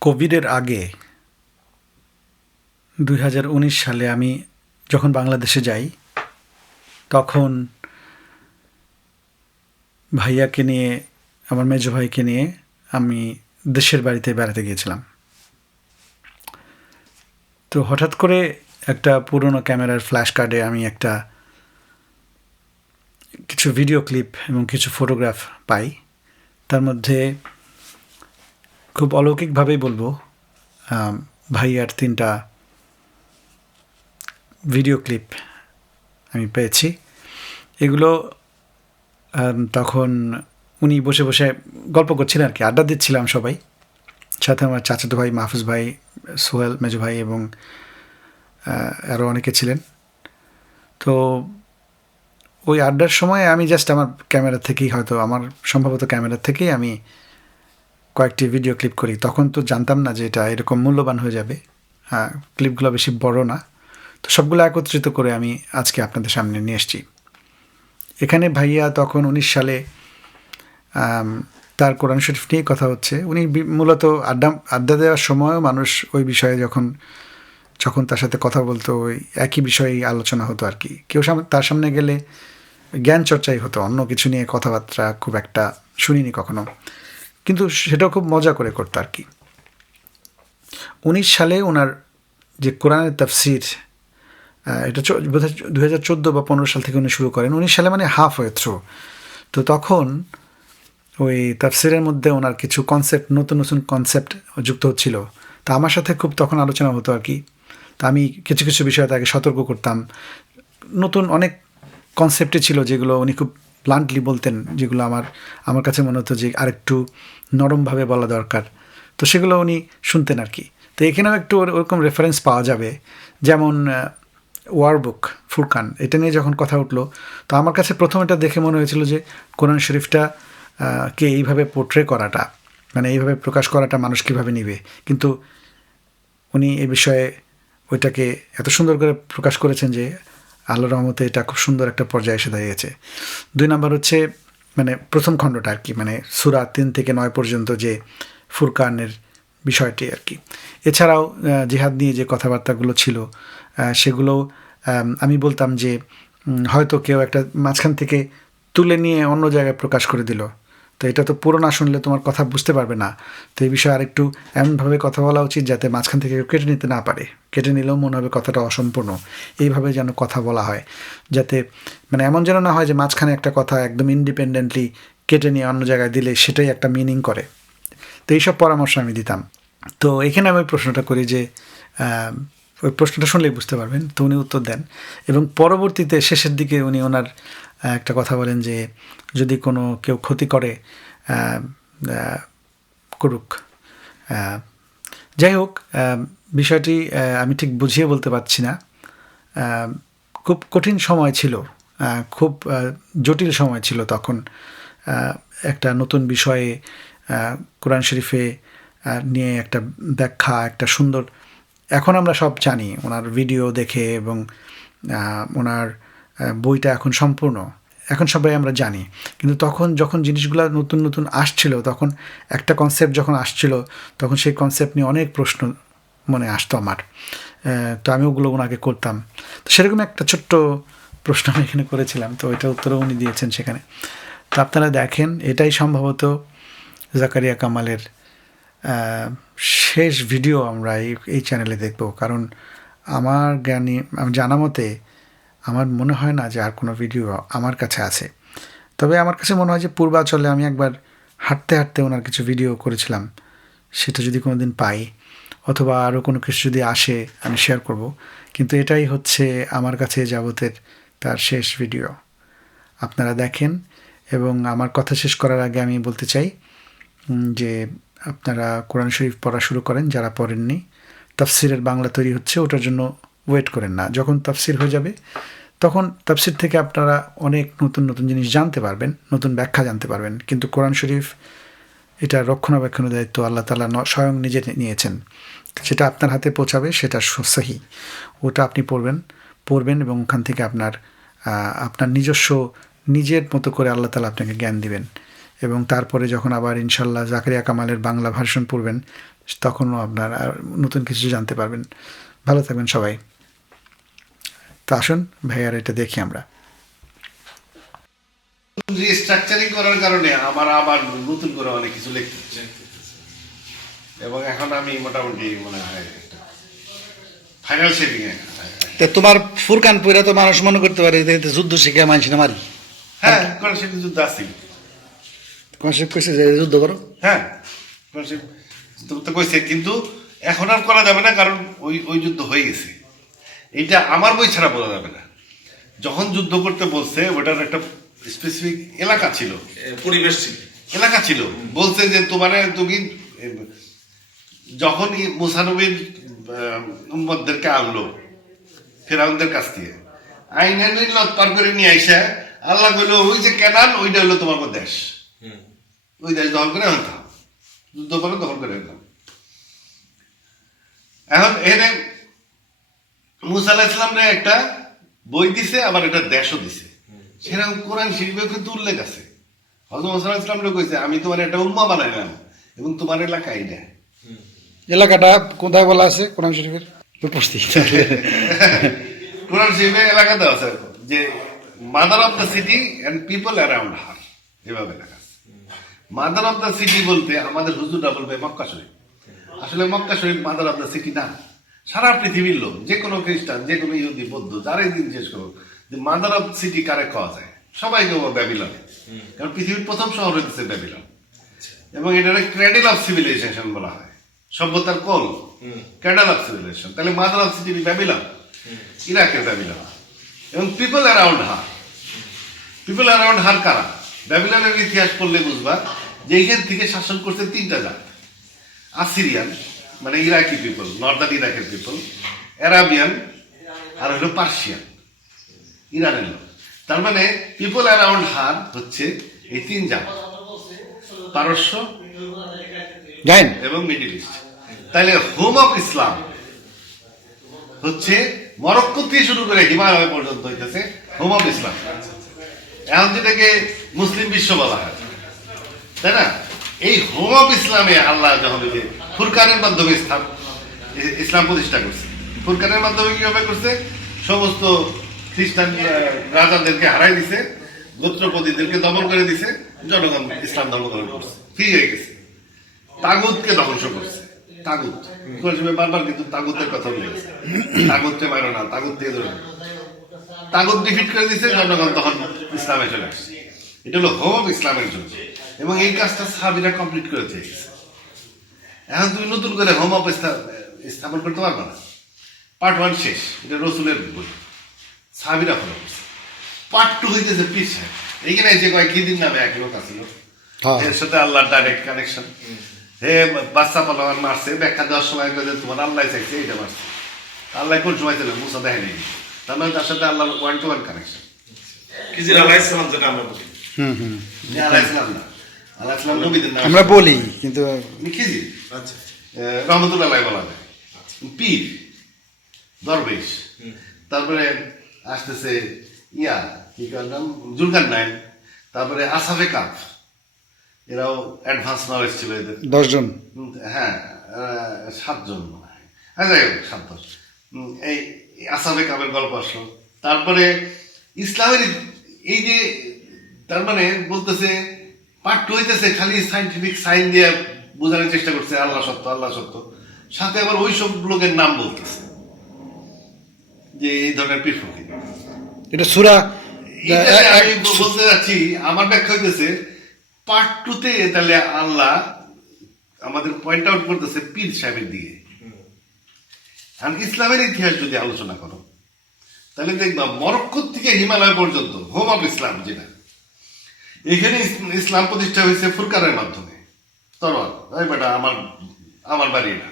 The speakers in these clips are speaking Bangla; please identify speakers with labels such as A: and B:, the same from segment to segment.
A: কোভিডের আগে দুই হাজার উনিশ সালে আমি যখন বাংলাদেশে যাই, তখন ভাইয়াকে নিয়ে, আমার মেজো ভাইকে নিয়ে আমি দেশের বাড়িতে বেড়াতে গিয়েছিলাম। তো হঠাৎ করে একটা পুরনো ক্যামেরার ফ্ল্যাশ কার্ডে আমি একটা কিছু ভিডিও ক্লিপ এবং কিছু ফটোগ্রাফ পাই। তার মধ্যে খুব অলৌকিকভাবেই বলব ভাইয়ার তিনটা ভিডিও ক্লিপ আমি পেয়েছি। এগুলো তখন উনি বসে বসে গল্প করছিলেন আর কি, আড্ডা দিচ্ছিলাম সবাই। সাথে আমার চাচাতো ভাই, মাহফুজ ভাই, সোহেল মেজো ভাই এবং আরও অনেকে ছিলেন। তো ওই আড্ডার সময় আমি জাস্ট আমার ক্যামেরা থেকেই, হয়তো আমার সম্ভবত ক্যামেরা থেকেই আমি কয়েকটি ভিডিও ক্লিপ করি। তখন তো জানতাম না যে এটা এরকম মূল্যবান হয়ে যাবে। হ্যাঁ ক্লিপগুলো বেশি বড় না। তো সবগুলো একত্রিত করে আমি আজকে আপনাদের সামনে নিয়ে এসেছি। এখানে ভাইয়া তখন উনিশ সালে তার কোরআন শরীফ নিয়ে কথা হচ্ছে। উনি মূলত আড্ডা আড্ডা দেওয়ার সময়ও মানুষ ওই বিষয়ে যখন যখন তার সাথে কথা বলতো, ওই একই বিষয়েই আলোচনা হতো আর কি। কেউ তার সামনে গেলে জ্ঞান চর্চাই হতো, অন্য কিছু নিয়ে কথাবার্তা খুব একটা শুনিনি কখনো। কিন্তু সেটাও খুব মজা করে করতো আর কি। উনিশ সালে ওনার যে কোরআনের তাফসির এটা বোধ হয় দু হাজার চোদ্দ বা পনেরো সাল থেকে উনি শুরু করেন। উনিশ সালে মানে হাফ হয়ে থ্রো তো তখন ওই তাফসিরের মধ্যে ওনার কিছু কনসেপ্ট নতুন নতুন কনসেপ্ট যুক্ত হচ্ছিল। তা আমার সাথে খুব তখন আলোচনা হতো আর কি। তা আমি কিছু কিছু বিষয়ে তাকে সতর্ক করতাম। নতুন অনেক কনসেপ্টই ছিল যেগুলো উনি খুব ব্লান্টলি বলতেন, যেগুলো আমার আমার কাছে মনে হতো যে আরেকটু নরমভাবে বলা দরকার। তো সেগুলো উনি শুনতেন আর কি। তো এখানেও একটু ওর- ওরকম রেফারেন্স পাওয়া যাবে। যেমন ওয়ার বুক ফুরকান এটা নিয়ে যখন কথা উঠল, তো আমার কাছে প্রথম এটা দেখে মনে হয়েছিল যে কোরআন শরীফটা কে এইভাবে পোট্রে করাটা মানে এইভাবে প্রকাশ করাটা মানুষ কীভাবে নিবে। কিন্তু উনি এ বিষয়ে ওইটাকে এত সুন্দর করে প্রকাশ করেছেন যে আল্লাহ রহমতে এটা খুব সুন্দর একটা পর্যায়ে এসে দাঁড়িয়েছে। দুই নাম্বার হচ্ছে মানে প্রথম খণ্ডটা আর কি মানে সুরা তিন থেকে নয় পর্যন্ত যে ফুরকানের বিষয়টি আর কি। এছাড়াও জিহাদ নিয়ে যে কথাবার্তাগুলো ছিল সেগুলো, আমি বলতাম যে হয়তো কেউ একটা মাঝখান থেকে তুলে নিয়ে অন্য জায়গায় প্রকাশ করে দিল। তো এটা তো পুরো না শুনলে তোমার কথা বুঝতে পারবে না। তো এই বিষয়ে আরেকটু এমনভাবে কথা বলা উচিত যাতে মাঝখান থেকে কেটে নিতে না পারে। কেটে নিলেও মনে হবে কথাটা অসম্পূর্ণ। এইভাবে যেন কথা বলা হয়। যাতে মানে এমন যেন না হয় যে মাঝখানে একটা কথা একদম ইন্ডিপেন্ডেন্টলি কেটে নিয়ে অন্য জায়গায় দিলে সেটাই একটা মিনিং করে। তো এইসব পরামর্শ আমি দিতাম। তো এখানে আমি প্রশ্নটা করি যে ওই প্রশ্নটা শুনলেই বুঝতে পারবেন। তো উনি উত্তর দেন। এবং পরবর্তীতে শেষের দিকে উনি ওনার একটা কথা বলেন যে যদি কোনো কেউ ক্ষতি করে করুক। যাই হোক বিষয়টি আমি ঠিক বুঝিয়ে বলতে পারছি না। খুব কঠিন সময় ছিল খুব জটিল সময় ছিল তখন। একটা নতুন বিষয়ে কোরআন শরীফে নিয়ে একটা ব্যাখ্যা, একটা সুন্দর, এখন আমরা সব জানি। ওনার ভিডিও দেখে এবং ওনার বইটা এখন সম্পূর্ণ। এখন সবাই আমরা জানি। কিন্তু তখন যখন জিনিসগুলো নতুন নতুন আসছিল, তখন একটা কনসেপ্ট যখন আসছিল, তখন সেই কনসেপ্ট নিয়ে অনেক প্রশ্ন মনে আসতো আমার। তো আমি ওগুলো ওনাকে করতাম। তো সেরকম একটা ছোট্ট প্রশ্ন আমি এখানে করেছিলাম। তো ওইটা উত্তরও উনি দিয়েছেন সেখানে। তো আপনারা দেখেন, এটাই সম্ভবত জাকারিয়া কামালের শেষ ভিডিও আমরা এই চ্যানেলে দেখব। কারণ আমার জ্ঞানী জানা মতে আমার মনে হয় না যে আর কোনো ভিডিও আমার কাছে আছে। তবে আমার কাছে মনে হয় যে পূর্বাচলে আমি একবার হাঁটতে হাঁটতে ওনার কিছু ভিডিও করেছিলাম। সেটা যদি কোনো দিন পাই, অথবা আরও কোনো কিছু যদি আসে, আমি শেয়ার করব। কিন্তু এটাই হচ্ছে আমার কাছে যাবতের তার শেষ ভিডিও। আপনারা দেখেন, এবং আমার কথা শেষ করার আগে আমি বলতে চাই যে আপনারা কোরআন শরীফ পড়া শুরু করেন, যারা পড়েননি, তাফসিরের বাংলা তৈরি হচ্ছে, ওটার জন্য ওয়েট করেন না। যখন তাফসির হয়ে যাবে তখন তাফসির থেকে আপনারা অনেক নতুন নতুন জিনিস জানতে পারবেন, নতুন ব্যাখ্যা জানতে পারবেন। কিন্তু কোরআন শরীফ, এটা রক্ষণাবেক্ষণের দায়িত্ব আল্লাহ তালা স্বয়ং নিজে নিয়েছেন। সেটা আপনার হাতে পৌঁছাবে, সেটা সহি। ওটা আপনি পড়বেন পড়বেন এবং ওখান থেকে আপনার আপনার নিজস্ব নিজের মতো করে আল্লাহ তালা আপনাকে জ্ঞান দিবেন। এবং তারপরে যখন আবার ইনশাল্লাহ জাকারিয়া কামালের বাংলা ভার্সন পড়বেন, তখনও আপনার নতুন কিছু জানতে পারবেন। ভালো থাকবেন সবাই। তো আসুন ভাইয়ার এটা দেখি আমরা।
B: রিস্ট্রাকচারিং করার কারণে আমার আবার নতুন করে অনেক কিছু লিখতে হচ্ছে। এবং এখন আমি মোটামুটি মনে হয় ফাইনাল শেপিং এ।
C: তে তোমার ফুরকান পইরা তো মানুষ মনে করতে পারে যে যুদ্ধ শিখে মানছি না মারি।
B: হ্যাঁ কনসেপ্ট যুদ্ধ আসছি
C: কনসেপ্ট করছে যে যুদ্ধ করো।
B: হ্যাঁ কনসেপ্ট তো কইছে কিন্তু এখন আর করা যাবে না কারণ ওই ওই যুদ্ধ হয়ে গেছে। এইটা আমার বই ছাড়া বলা যাবে না। যখন যুদ্ধ করতে বলছে ওটার একটা স্পেসিফিক এলাকা ছিল।
D: পরিবেশ ছিল।
B: এলাকা ছিল। বলছে যে তোমার তুমি যখন মুসানবীর উম্মদদেরকে আনলো ফেরাউনদের কাছ থেকে আইনে লত পার করে নিয়ে আইসা আল্লাহ কইলো ওই যে কেনান ওইটা হলো তোমার দেশ। ওই দেশ দখল করে হইতাম যুদ্ধ করে দখল করে হইতাম এখন এখানে মুসা আলাহ ইসলামরা একটা বই দিছে আবার একটা দেশও দিছে। সেরকম কোরআন শরীফে কিন্তু উল্লেখ আছে। হজরত মুসা আলাহ ইসলামরা কইছে আমি তোমার একটা উম্মা বানাইলাম এবং তোমার এলাকা এইটা।
C: এলাকাটা কোথায় বলা আছে কোরআন শরীফের? উপস্থিত
B: কোরআন শরীফে এলাকা দেওয়া আছে যে mother of the city and people around her এভাবে লেখা আছে। মাদার অফ দ্য সিটি বলতে আমাদের হুজুররা বলবে মক্কা শরীফ। আসলে মক্কা শরীফ মাদার অফ দ্য সিটি না। সারা পৃথিবীর লোক যে কোনো খ্রিস্টান যে কোনো ইহুদি বৌদ্ধ যারাই দিন শেষ করুক যে মাদার অফ সিটি কারে খাওয়া যায়? সবাই কেউ ব্যাবিলন। কারণ পৃথিবীর প্রথম শহর হইতেছে ব্যাবিলন। এবং এটা ক্রেডেল অফ সিভিলাইজেশন বলা হয়। সভ্যতার কোল। ক্রেডেল অফ সিভিলাইজেশন তাহলে মাদার অফ সিটি ব্যাবিলন? ইরাকের ব্যাবিলন। এবং people around her people around her কারা? ব্যাবিলনের ইতিহাস পড়লে বুঝবা যে এইখান থেকে শাসন করছে তিনটা জাত। আসিরিয়ান মানে ইরাকি পিপল নর্দার্ন ইরাকের পিপল অ্যারাবিয়ান আর হলো পার্সিয়ান ইরানের লোক। তার মানে পিপল অ্যারাউন্ড হার হচ্ছে এই তিন জাত পারস্য এবং মিডিল ইস্ট তাহলে হোম অফ ইসলাম হচ্ছে মরক্কো থেকে শুরু করে হিমালয় পর্যন্ত হইতেছে হোম অফ ইসলাম এখন যেটাকে মুসলিম বিশ্ব বলা হয় তাই না? এই হোম ইসলামে আল্লাহ যখন যে ফুরকানের মাধ্যমে ইসলাম ইসলাম প্রতিষ্ঠা করছে। ফুরকানের মাধ্যমে কীভাবে করছে? সমস্ত খ্রিস্টান রাজাদেরকে হারাই দিছে, গোত্রপতিদেরকে দমন করে দিছে, জনগণ ইসলাম ধর্ম গ্রহণ করছে। ফ্রি হয়ে গেছে। তাগুতকে ধ্বংস করছে। তাগুত। বারবার কিন্তু তাগুতের কথা উল্লেখ আছে। তাগুতকে মারো না, তাগুত দিয়ে ধরে। তাগুত ডিফিট করে দিছে, জনগণ তখন ইসলামে চলে আসছে। এটা হলো হোম ইসলামের জন্য এবং এই কাজটা সাহাবিরা কমপ্লিট করে দিয়ে এখন তুমি নতুন করে হোম অফ স্থাপন করতে পারবে না। পার্ট ওয়ান শেষ এটা রসুলের বই। সাহাবিরা ফলো করছে। পার্ট টু হইতেছে সাহেব এইখানে যে কয়েক দিন নামে এক লোক আছিল
C: হ্যাঁ।
B: এর সাথে আল্লাহর ডাইরেক্ট কানেকশন হে বাচ্চা পালোয়ান মারছে ব্যাখ্যা দেওয়ার সময় করে যে তোমার আল্লাহ চাইছে এইটা মারছে। আল্লাহ কোন সময় ছিল মুসা দেখে নেই তার মানে তার সাথে আল্লাহর ওয়ান টু ওয়ান কানেকশন
D: কি যে আল্লাহ ইসলাম যেটা আমরা বলি।
C: হুম হুম।
B: আল্লাহ ইসলাম না।
C: আমরা বলি কিন্তু
B: খিজি
D: আচ্ছা।
B: রহমতুল্লাহ বলা যায় পীর দরবেশ। তারপরে আসতেছে ইয়া কি কার নাম? জুলকার নাইন। তারপরে আসাফে কাপ এরাও অ্যাডভান্স নলেজ ছিল এদের।
C: দশজন।
B: হ্যাঁ সাতজন মনে হয়। হ্যাঁ যাই হোক সাত দশ এই এই আসামে কাপের গল্প আসলো। তারপরে ইসলামের এই যে তার মানে বলতেছে পাঠ্য হইতেছে খালি সাইন্টিফিক সাইন দিয়ে বোঝানোর চেষ্টা করছে আল্লাহ সত্য আল্লাহ সত্য। সাথে আবার ওই সব লোকের নাম বলতেছে যে এই ধরনের পীর ফকির
C: এটা সুরা
B: আমি বলতে যাচ্ছি আমার ব্যাখ্যা হইতেছে পার্ট টুতে তাহলে আল্লাহ আমাদের পয়েন্ট আউট করতেছে পীর সাহেবের দিকে। আর ইসলামের ইতিহাস যদি আলোচনা করো তাহলে দেখবা মরক্কো থেকে হিমালয় পর্যন্ত হোম অফ ইসলাম যেটা এখানে ইসলাম প্রতিষ্ঠা হয়েছে ফুরকারের মাধ্যমে। তরোয়াল ওই বেটা, আমার আমার বাড়ি না।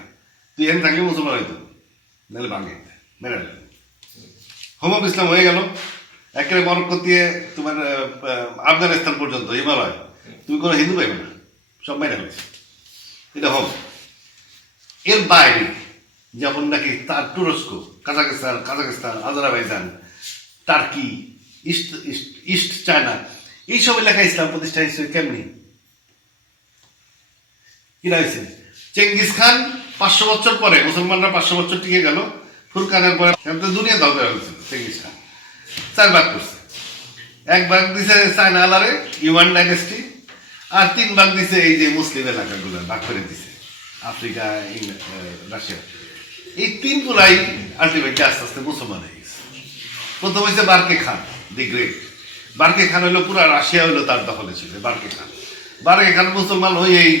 B: তুই এখানে থাকলে মুসলমান হইতো। নাহলে ভাঙে। মেরে হোম অফ ইসলাম হয়ে গেল। একেবারে মরক্কো দিয়ে তোমার আফগানিস্তান পর্যন্ত, হিমালয়। তুমি কোনো হিন্দু পাইবে না। সব মেরে ফেলছে। এটা হোম এর বাইরে যেমন নাকি তার তুরস্ক, Kazakhstan Kazakhstan, Azerbaijan, Turkey, east east east China এইসব এলাকায় ইসলাম প্রতিষ্ঠা হিসেবে কেমনি? কিনা হয়েছে? চেঙ্গিস খান পাঁচশো বছর পরে, মুসলমানরা পাঁচশো বছর টিকে গেল, ফুরকানের পরে দুনিয়া দখল হয়েছিল চেঙ্গিস খান। চার ভাগ করছে। এক ভাগ দিছে চায়না আলারে ইউয়ান ডাইনেস্টি, আর তিন ভাগ দিছে এই যে মুসলিম এলাকাগুলো, ভাগ করে দিছে, আফ্রিকা রাশিয়া। এই তিন গুলাই আলটিমেটলি আস্তে আস্তে মুসলমান হয়ে গেছে। প্রথম হয়েছে বারকে খান, দি গ্রেট। বারকে খান হইল পুরা রাশিয়া হইল তার দখলে ছিল, বারকে খান। বারকে খান মুসলমান হয়ে এই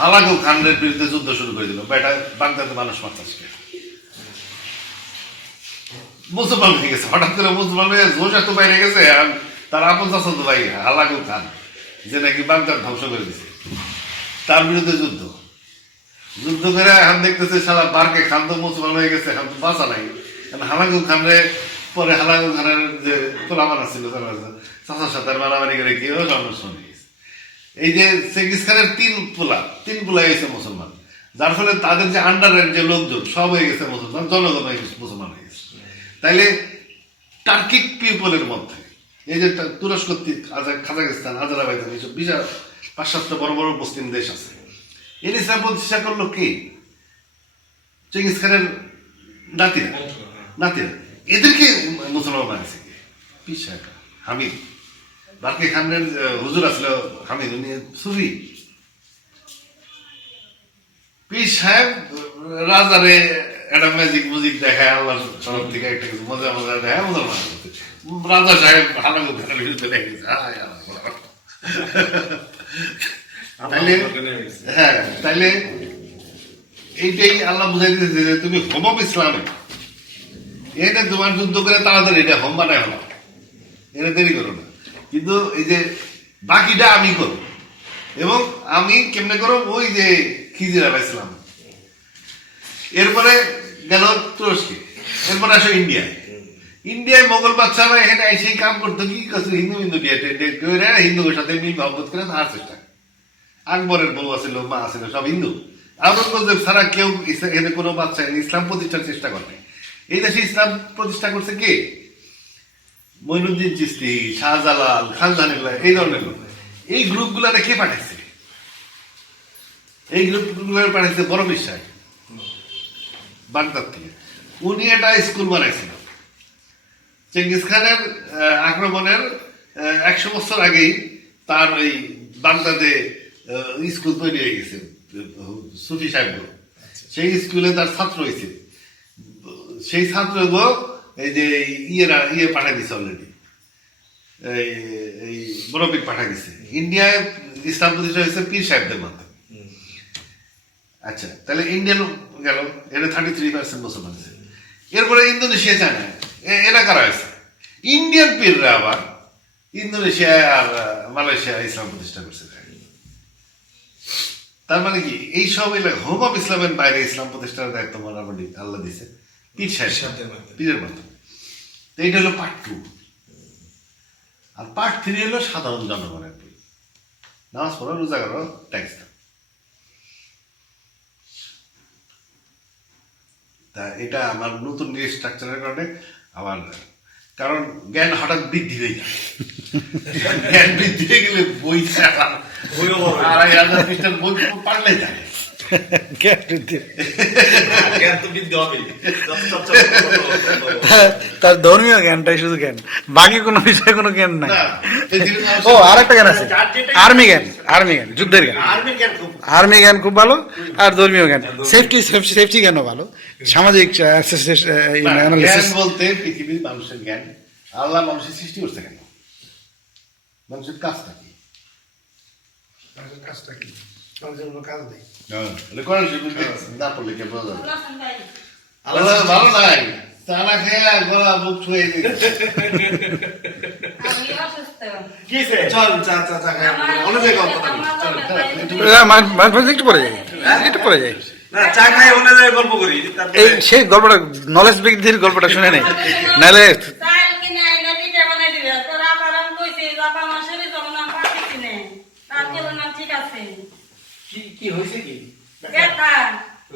B: হালাগু খানের বিরুদ্ধে যুদ্ধ শুরু করে দিল। বেটা, বাগদাদে মানুষ মারতে আসবে মুসলমান হয়ে গেছে, হঠাৎ করে মুসলমান হয়ে জোশ এত বাইরে গেছে, আর তার আপন চাষা তো ভাই হালাগু খান, যে নাকি বাগদাদ ধ্বংস করে দিছে। তার বিরুদ্ধে যুদ্ধ। যুদ্ধ করে এখন দেখতেছে সারা বারকে খান তো মুসলমান হয়ে গেছে, এখন তো বাঁচা নাই। এখন হালাগু খানরে পরে খানের যে তোলামান ছিল চাষার সাথে মারামারি করে সমস্যা হয়ে গেছে। এই যে চেঙ্গিস খানের তিন পোলা তিন পোলা গেছে মুসলমান। যার ফলে তাদের যে আন্ডারের যে লোকজন সব হয়ে গেছে মুসলমান জনগণ হয়ে গেছে মুসলমান হয়ে গেছে। তাইলে টার্কিক পিপলের মধ্যে এই যে তুরস্ক কাজাকিস্তান আজারাবাইজান এইসব বিশাল পাঁচ সাতটা বড় বড় মুসলিম দেশ আছে। এর ইসলাম প্রতিষ্ঠা করল কে? চেঙ্গিস খানের নাতিরা? নাতিরা। এদেরকে মুসলমান বানিয়েছে হামিদ। বাকি খানের হুজুর আসলে হামিদ, উনি সুফি। সাহেব, রাজারে একটা ম্যাজিক মুজিক দেখায়, আল্লাহর তরফ থেকে একটা কিছু মজা মজা দেখায়, মুসলমান রাজা সাহেব ভালো আল্লাহ। তাইলে হ্যাঁ তাইলে এইটাই আল্লাহ বুঝাই দিতেছে যে তুমি হোম অফ ইসলামে। এটা তোমার যুদ্ধ করে তাড়াতাড়ি এটা হোম বানায় হলো এটা দেরি করো না। কিন্তু এই যে বাকিটা আমি করব। এবং আমি কেমনে করব? ওই যে খিজির আলাইছিলাম এরপরে গেল তুরস্কে। এরপরে আসো ইন্ডিয়ায় ইন্ডিয়ায় মোগল বাচ্চারা এখানে এসে কাম করতো। কি করতো হিন্দু হিন্দু দিয়ে হিন্দুদের সাথে মিল মহব্বত করে তার চেষ্টা। আকবরের বউ আছিল, মা আছিল, সব হিন্দু। আওরঙ্গজেব ছাড়া কেউ এখানে কোনো বাচ্চা ইসলাম প্রতিষ্ঠার চেষ্টা করে নাই। এই দেশে ইসলাম প্রতিষ্ঠা করছে কে? মইনুদ্দিন চিস্তি শাহজালাল খানজানিল্লাহ এই ধরনের লোক। এই গ্রুপগুলো কে পাঠাইছে? এই গ্রুপগুলো পাঠাইছে বড় বিশ্বাস বাগদাদ থেকে। উনি একটা স্কুল বানাইছিল। চেঙ্গিস খানের আক্রমণের একশো বছর আগেই তার ওই বাগদাদে স্কুল তৈরি হয়ে গেছে সুফি সাহেবগুলো। সেই স্কুলে তার ছাত্র হয়েছে সেই ছাত্রগুলো এই যে ইয়েরা ইয়ে পাঠাই দিছে অলরেডি এই এই বরফিক পাঠাই দিছে। ইন্ডিয়ায় ইসলাম প্রতিষ্ঠা হয়েছে পীর সাহেবদের মাধ্যমে। আচ্ছা তাহলে ইন্ডিয়ান গেল এটা থার্টি থ্রি পার্সেন্ট মুসলমান আছে। এরপরে ইন্দোনেশিয়া এ- এরা কারা আছে ইন্ডিয়ান পীররা আবার ইন্দোনেশিয়া আর মালয়েশিয়া ইসলাম প্রতিষ্ঠা করছে। তার মানে কি এই সব এলাকা হোম অফ ইসলামের বাইরে ইসলাম প্রতিষ্ঠার দায়িত্ব মোটামুটি আল্লাহ দিছে। পীর সাহেব।
D: মাধ্যমে।
B: পীরের মাধ্যমে। তো এইটা হলো পার্ট টু আর পার্ট থ্রি হলো সাধারণ জনগণের পীর নামাজ পড়ো রোজা করো ট্যাক্স দাও তা এটা আমার নতুন স্ট্রাকচারের কারণে আমার কারণ জ্ঞান হঠাৎ বৃদ্ধি হয়ে যায়। জ্ঞান বৃদ্ধি হয়ে গেলে বই ছাড়া
D: যায়।
B: আড়াই হাজার পৃষ্ঠার বই পারলে যায়।
A: তার ধর্মীয় জ্ঞানটাই শুধু জ্ঞান। বাকি কোনো বিষয়ে কোনো জ্ঞান নাই। ও আর একটা জ্ঞান আছে। আর্মি জ্ঞান আর্মি জ্ঞান যুদ্ধের জ্ঞান। আর্মি জ্ঞান খুব ভালো। আর ধর্মীয় জ্ঞান। সেফটি সেফটি জ্ঞানও ভালো। সামাজিক
B: বলতে পৃথিবীর মানুষের জ্ঞান। আল্লাহ মানুষের সৃষ্টি করছে কেন? মানুষের কাজটা কি?
C: কাজটা কি? মানুষের কোনো কাজ নেই।
B: করেন সেগুলো না বোঝা যাবে আল্লাহ ভালো নাই চানা খেয়ে গলা বুক ছুঁয়ে দিচ্ছে
D: চল, চা, চা, চা খাই। অনেক জায়গায় অল্প থাকবে। চল।
A: একটু পরে একটু পরে যাই
D: চা খাই, অন্য গল্প করি।
A: এই সেই গল্পটা নলেজ বৃদ্ধির গল্পটা শুনে নেই নাহলে
E: চাল কিনে আইলে পিঠা বানাই দিবে তোর আবার আমি কইছি বাবা আমার শরীর যখন আমি পাচ্ছি কিনে তারপর না ঠিক আছে
C: কি কি হয়েছে কি
E: দেখা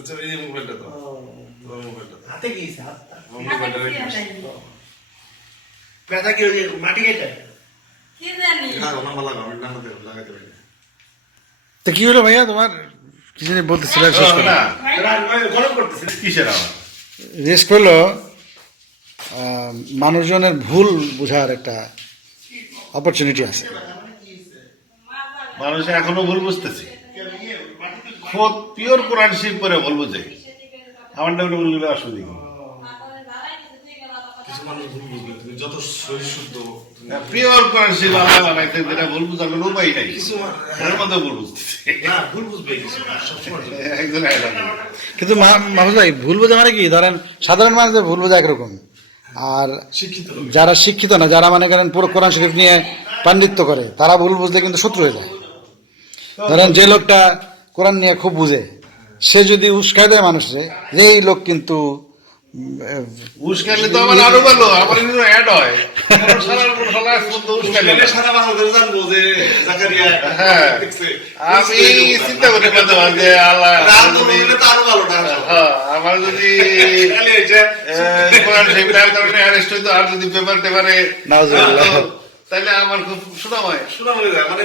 D: হচ্ছে এই মোবাইলটা তো। তোর মোবাইলটা
C: হাতে কি হাত
D: মোবাইলটা দিস।
C: কি মাটি কেটে
E: কি জানি
D: না, লাগাতে- লাগাতে পারি
A: তো কি হলো ভাইয়া তোমার
C: কিছু যে বলতেছিল শেষ করে
B: না
D: গরম করতেছে
B: কিসের আবার
C: রেস্ট হলো আহ, মানুষজনের ভুল বোঝার একটা অপরচুনিটি আছে.
B: মানুষ এখনও ভুল বুঝতেছে। খোদ পিওর কোরআন শিব করে ভুল বুঝে আমার নামে ভুল গেলে অসুবিধা
D: যত শরীর শুদ্ধ
B: পিওর কোরআন শিব বানাইতে যেটা ভুল বুঝার উপায় নাই। এর মধ্যে ভুল বুঝতেছে।
D: ভুল বুঝবে কিছু না, সবসময় ভুল।
B: একজন
C: কিন্তু ভাই ভুল বোঝা মানে কি? ধরেন সাধারণ মানুষদের ভুল বোঝা একরকম। আর
D: শিক্ষিত
C: যারা শিক্ষিত না যারা মানে করেন পুরো কোরআন শরীফ নিয়ে পাণ্ডিত্য করে তারা ভুল বুঝলে কিন্তু শত্রু হয়ে যায়। ধরেন যে লোকটা কোরআন নিয়ে খুব বুঝে। সে যদি উস্কাই দেয় মানুষে যে এই লোক কিন্তু
B: উস্কাইলে তো আমার আরও ভালো আমার কিন্তু অ্যাড হয়। আমার সারা সারা শুদ্ধ উস্কাইলে
D: উস্কাইলে সারা বাংলাদেশ জানব যে জাকারিয়া
B: হ্যাঁ।
D: দেখছে।
B: আমি চিন্তা করতে পারতে যে আল্লাহ যদি- আমার কারণে অ্যারেস্ট হইতো আর যদি পেপার টেপারে তাহলে আমার খুব শোনাম হয়।
D: শোনা হয়ে যায়, মানে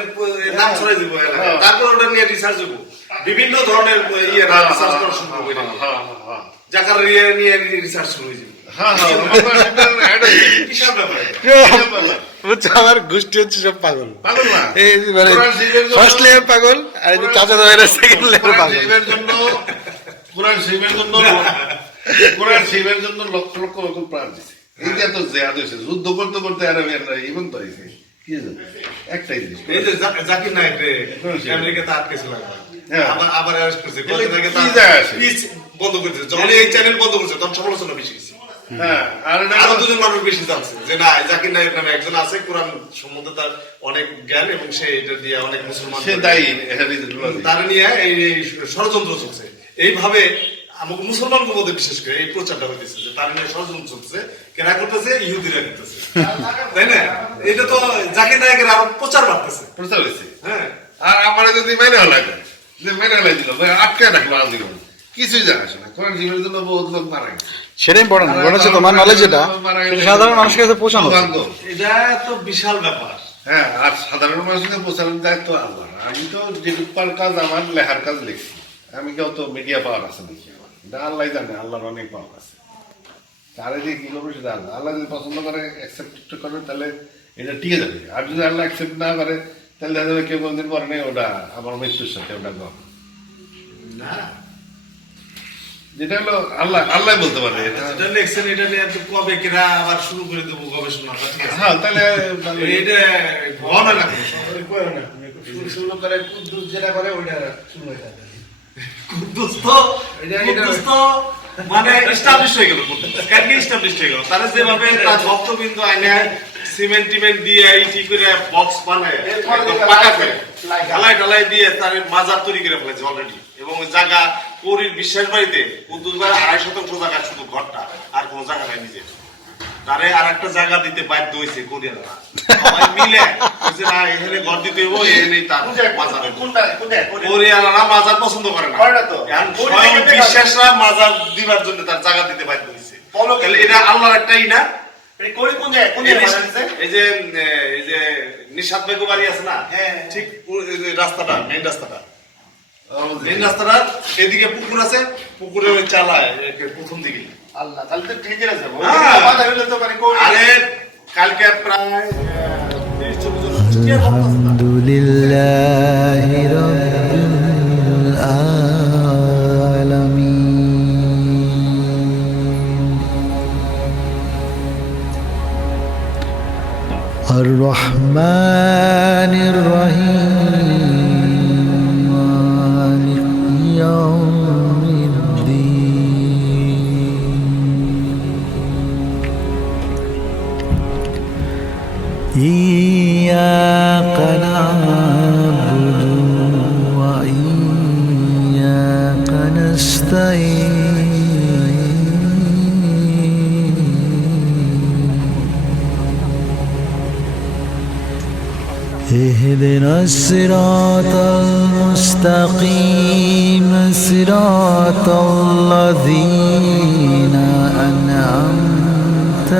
D: নাম ছড়াই দিব
B: হ্যাঁ।
D: তারপর ওটা নিয়ে রিসার্চ হব বিভিন্ন ধরনের ইয়ে রিসার্চ করা শুরু করব।
B: হ্যাঁ, হ্যাঁ,
D: জাকার ইয়ে নিয়ে রিসার্চ শুরু হয়ে যাবে
B: হ্যাঁ, হ্যাঁ, আমার হয়ে
C: গোষ্ঠী হচ্ছে সব পাগল।
B: পাগল না।
C: এই যে মানে ফার্স্ট লেয়ার পাগল আর চাচা সেকেন্ড লেয়ার পাগল।
B: জন্য কোরআন জন্য কোরআন জন্য লক্ষ লক্ষ লোক প্রাণ দিছে। এই যে এত জেহাদ হয়েছে যুদ্ধ করতে করতে আরবিয়ানরা ইমন তো হয়েছে। কি একটাই জিনিস।
D: এই যে জাকির নায়ক রে আমেরিকাতে আটকেছিল একবার।
B: হ্যাঁ।
D: আবার আবার অ্যারেস্ট করছে।
B: এলে
D: কদিন আগে
B: কি
D: তার
B: যায় আসে?
D: পিচ বন্ধ করে যখন এই চ্যানেল বন্ধ করেছে তখন সমালোচনা বেশি
B: হ্যাঁ
D: আরও দুজন মানুষ বেশি জানছে যে না জাকির নায়ক নামে একজন আছে কোরআন সম্বন্ধে তার অনেক জ্ঞান এবং সে এটা দিয়ে অনেক মুসলমান
B: সে দায়ী।
D: তার নিয়ে এই এই ষড়যন্ত্র চলছে। এইভাবে আমাকে মুসলমানদের মধ্যে বিশেষ করে এই প্রচারটা হইতেছে যে তার নিয়ে ষড়যন্ত্র চলছে কেনা করতেছে ইহুদিরা করতেছে। তাই না? এটা তো জাকির নায়কের আরও প্রচার বাড়তেছে।
B: প্রচার হয়েছে
D: হ্যাঁ।
B: আর আমার যদি মেনে লাগে যে মেনে হলাই দিল আটকে রাখল আজীবন কিছুই যায় আসে না। কোরআন জীবনের জন্য বহুত লোক মারা গেছে।
C: সেটাই ইম্পর্টেন্ট হচ্ছে তোমার নলেজ যেটা সাধারণ মানুষের কাছে পৌঁছানো
D: এটা তো বিশাল ব্যাপার।
B: হ্যাঁ আর সাধারণ মানুষকে পৌঁছানোর দায়িত্ব আল্লাহ আমি তো কাজ আমার লেখার কাজ লিখছি। আমি কেউ তো মিডিয়া পাওয়ার আছে দেখি এটা আল্লাহ জানে আল্লাহর অনেক পাওয়ার আছে। তারা যে কি করবে সেটা আল্লাহ। আল্লাহ যদি পছন্দ করে অ্যাকসেপ্ট করে তাহলে এটা টিকে যাবে। আর যদি আল্লাহ অ্যাকসেপ্ট না করে তাহলে দেখা যাবে কেউ কোনদিন পরে নেই ওটা আমার মৃত্যুর সাথে ওটা গপ
D: না।
B: যেটা হলো আল্লাহ আল্লাহ বলতে পারে এটা
D: এটা লিখছেন এটা নিয়ে কবে কেনা আবার শুরু করে দেবো গবেষণা ঠিক
B: হ্যাঁ তাহলে তাহলে
D: এটা ঘন না
F: শুরু করে কুদ্দুস যেটা করে ওইটা শুরু হয়ে যাবে।
D: মানে এস্টাবলিশ হয়ে গেল কেন এস্টাবলিশ হয়ে গেল। তারা যেভাবে তার ভক্তবিন্দু আইনে সিমেন্ট টিমেন্ট দিয়ে ইটি করে বক্স বানায় পাকা করে ঢালাই ঢালাই দিয়ে তার মাজার তৈরি করে ফেলেছে অলরেডি এবং জায়গা বিশ্বাস বাড়িতে কুদ্দুস ভাই আড়াই শতাংশ জায়গা শুধু ঘরটা আর কোনো জায়গা নাই নিজের। তারে আর একটা জায়গা দিতে বাধ্য হয়েছে সবাই মিলে বলছে না এখানে ঘর দিতে হইব এখানেই তার মাজার মাজার পছন্দ করে না। স্বয়ং বিশ্বাসরা মাজার দিবার জন্য তার জায়গা দিতে বাধ্য হয়েছে তাহলে এটা আল্লাহর একটাই না?
F: এই
D: যে এ, এই যে নিশাদ বেগো বাড়ি আছে না?
F: হ্যাঁ।
D: ঠিক এই যে রাস্তাটা মেইন রাস্তাটা। মেইন রাস্তাটা এদিকে পুকুর আছে পুকুরে ওই চালায় প্রথম দিকে।
F: আল্লাহ তাহলে তো
D: হ্যাঁ।
F: বাধা তো মানে করি
D: আরে কালকে প্রায় আহ,
G: اهدنا الصراط المستقيم صراط الذين أنعمت